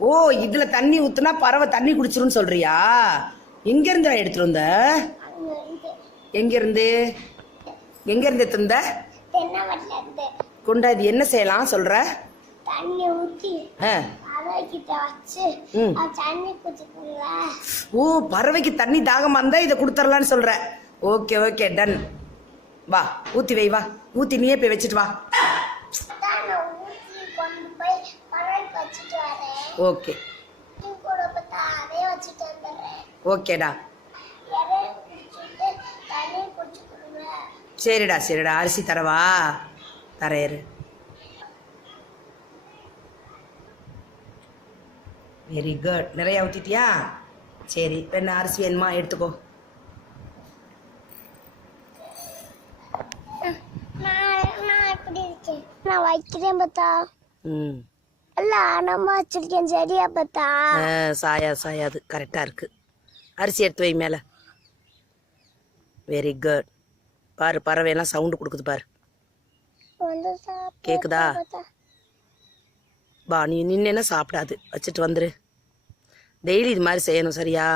ஓ இதுல தண்ணி ஊத்துனா பறவை தண்ணி குடிச்சிரும்னு சொல்றியா? எங்க இருந்து எடுத்துட்டு வந்த? எங்க இருந்து எங்க இருந்து எடுத்து வந்த கொண்டா இது என்ன செய்யலாம் சொல்ற? தண்ணி ஊத்தி ஓ பறவைக்கு தண்ணி தாகமா இருந்தா இதை கொடுத்துடலான்னு சொல்ற. Okay okay done. வா ஊத்தி வை வா. ஊத்தி நீயே போய் வச்சுட்டு வா. ஓகே. ஓகேடா. சரிடா சரிடா. அரிசி தரவா? தரையரு வெரி குட் நிறைய ஊற்றிட்டியா சரி என்ன அரிசி வேணுமா? எடுத்துக்கோ நான் நான் எப்படி இருக்கேன் நான் வைக்கிறேன் பார்த்தா ம். இல்ல நம்ம வச்சிருக்கேன் சரியா பார்த்தா சாயா சாயாது கரெக்டாக இருக்கு. அரிசி எடுத்து வை மேலே. வெரி குட் பாரு பறவையெல்லாம் சவுண்டு கொடுக்குது பாரு. கேக்குதா? பா நீ நின்னா சாப்பிடாது? வச்சுட்டு வந்துரு. டெய்லி இது மாதிரி செய்யணும் சரியா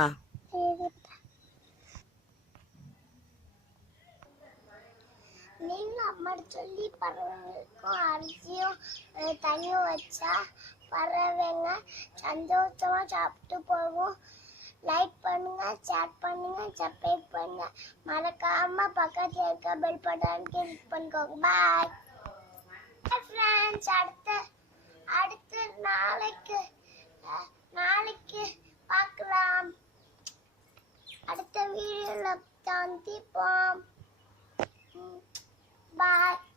சரி பார்த்தா. நீங்களும் அம்மாட்ட சொல்லி பறவைங்களுக்கும் அரிசியும் தண்ணியும் வச்சா பறவைங்க சந்தோஷமா சாப்பிட்டு போகும். லைக் பண்ணுங்க ஷேர் பண்ணுங்க சப்ஸ்கிரைப் பண்ணுங்க. மறக்காம பக்கத்துல இருக்க பெல் பட்டன் கிளிக் பண்ணிக்கோங்க. பாய் ஃப்ரெண்ட்ஸ் அடுத்த அடுத்த நாளைக்கு நாளைக்கு பார்க்கலாம். அடுத்த வீடியோல சந்திப்போம். 拜。